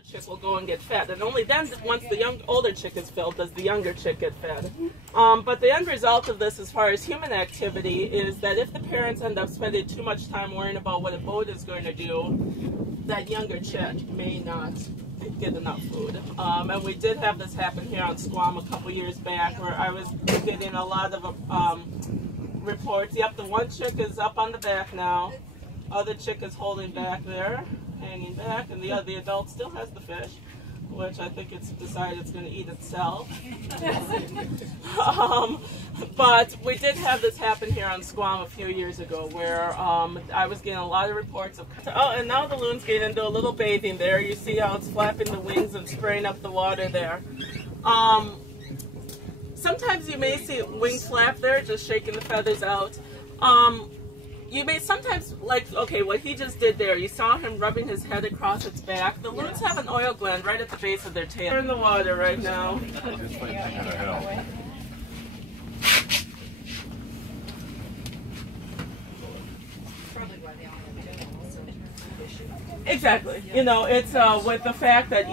chick will go and get fed, and only then, once the older chick is filled, does the younger chick get fed. But the end result of this, as far as human activity, is that if the parents end up spending too much time worrying about what a boat is going to do, that younger chick may not get enough food. And we did have this happen here on Squam a couple years back, where I was getting a lot of reports. Yep, the one chick is up on the back now. Other chick is holding back there, hanging back, and the adult still has the fish, which I think it's decided it's going to eat itself. But we did have this happen here on Squam a few years ago, where I was getting a lot of reports of, oh, and now the loon's getting into a little bathing there. You see how it's flapping the wings and spraying up the water there. Sometimes you may see wing flap there, just shaking the feathers out. You may sometimes, like, okay, what he just did there, you saw him rubbing his head across its back. The loons have an oil gland right at the base of their tail. They're in the water right now. Exactly. You know, it's with the fact that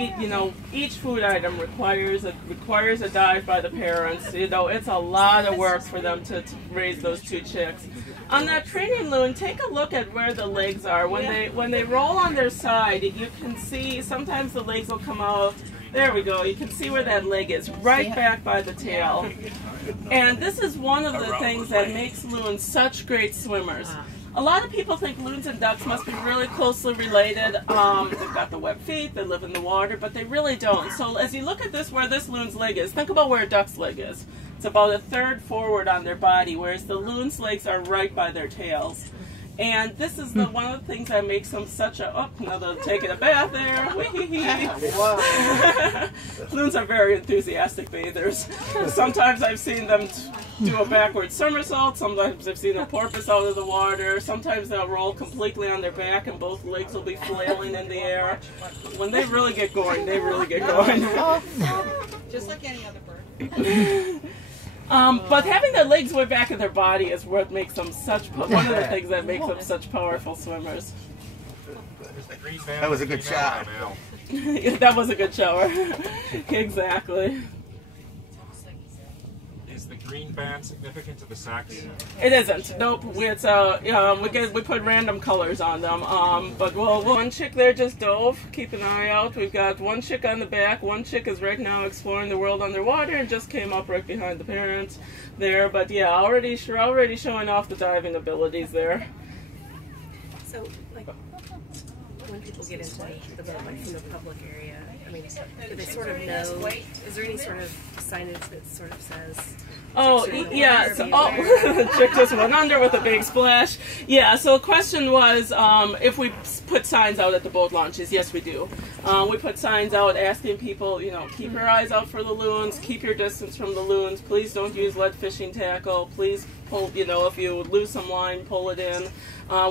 each food item requires a dive by the parents. You know, it's a lot of work for them to raise those two chicks. On that training loon, take a look at where the legs are. When they roll on their side, you can see sometimes the legs will come out. There we go. You can see where that leg is, right back by the tail. And this is one of the things that makes loons such great swimmers. A lot of people think loons and ducks must be really closely related. They've got the web feet, they live in the water, but they really don't. So as you look at this, where this loon's leg is, think about where a duck's leg is. It's about a third forward on their body, whereas the loon's legs are right by their tails. And this is one of the things that makes them such a, oh, now they're taking a bath there. Loons are very enthusiastic bathers. Sometimes I've seen them do a backward somersault, sometimes I've seen them porpoise out of the water, sometimes they'll roll completely on their back and both legs will be flailing in the air. When they really get going, they really get going. Just like any other bird. But having their legs way back in their body is what makes them such, one of the things that makes them such powerful swimmers. That was a good shower. That was a good shower. Exactly. Is the green band significant to the sex? It isn't. Nope. It's we put random colors on them. But well, one chick there just dove. Keep an eye out. We've got one chick on the back. One chick is right now exploring the world underwater and just came up right behind the parents there. But yeah, already showing off the diving abilities there. So, like, when people get into the boat, like from the public area, I mean, do they sort of know? Is there any sort of signage that sort of says? Oh, yeah. So, the chick just went under with a big splash. Yeah, so the question was if we put signs out at the boat launches. Yes, we do. We put signs out asking people, keep your eyes out for the loons, keep your distance from the loons, please don't use lead fishing tackle, please pull, if you lose some line, pull it in.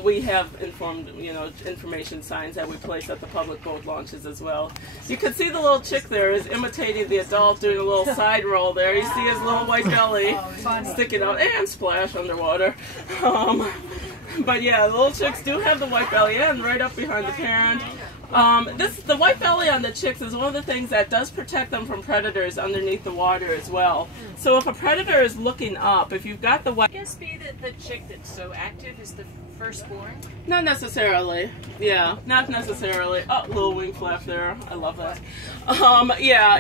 We have information signs that we place at the public boat launches as well. You can see the little chick there is imitating the adult, doing a little side roll there. You see his little white belly sticking out and splash underwater. But yeah, the little chicks do have the white belly and right up behind the parent. The white belly on the chicks is one of the things that does protect them from predators underneath the water as well. So if a predator is looking up, if you've got the white... Can it be that the chick that's so active is the firstborn? Not necessarily. Yeah, not necessarily. Oh, little wing flap there. I love that. Yeah,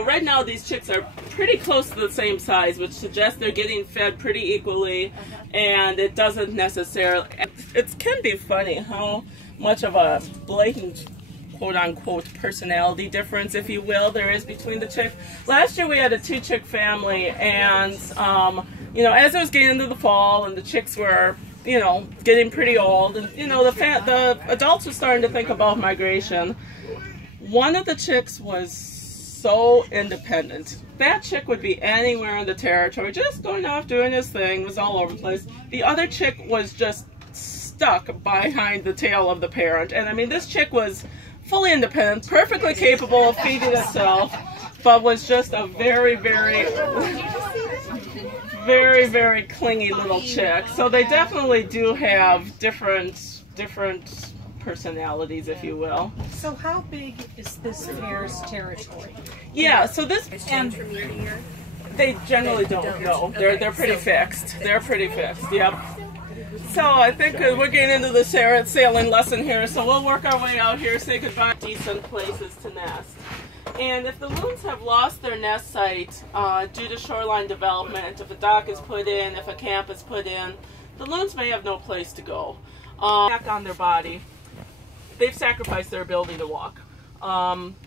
right now these chicks are pretty close to the same size, which suggests they're getting fed pretty equally, and it doesn't necessarily... It can be funny how much of a blatant quote-unquote personality difference, if you will, there is between the chicks. Last year we had a two-chick family, and as it was getting into the fall and the chicks were getting pretty old, and the adults were starting to think about migration, one of the chicks was so independent. That chick would be anywhere in the territory, just going off doing his thing, was all over the place. The other chick was just stuck behind the tail of the parent, and I mean, this chick was fully independent, perfectly capable of feeding itself, but was just a very, very, very, very clingy little chick. So they definitely do have different personalities, if you will. So how big is this fair's territory? Yeah, so this, Change from year to year? they generally don't know. They're pretty fixed. They're pretty fixed, yep. So I think we're getting into the sailing lesson here, so we'll work our way out here, say goodbye. Decent places to nest. And if the loons have lost their nest site due to shoreline development, if a dock is put in, if a camp is put in, the loons may have no place to go. Back on their body, they've sacrificed their ability to walk.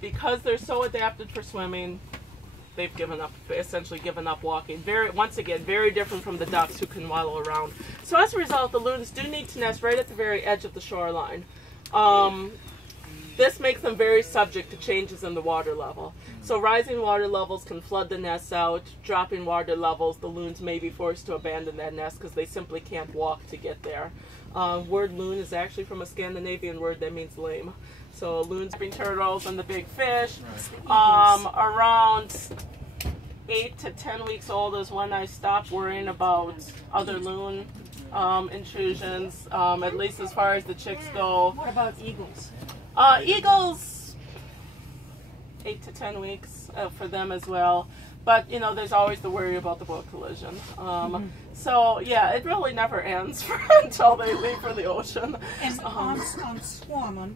Because they're so adapted for swimming, they've essentially given up walking. Once again, very different from the ducks who can waddle around. So as a result, the loons do need to nest right at the very edge of the shoreline. This makes them very subject to changes in the water level. So rising water levels can flood the nests out. Dropping water levels, the loons may be forced to abandon that nest because they simply can't walk to get there. Word loon is actually from a Scandinavian word that means lame. So loons, big turtles, and the big fish. Around 8 to 10 weeks old is when I stopped worrying about other loon intrusions, at least as far as the chicks go. What about eagles? Eagles, 8 to 10 weeks for them as well. But, you know, there's always the worry about the boat collision. So, yeah, it really never ends until they leave for the ocean. And on Squam,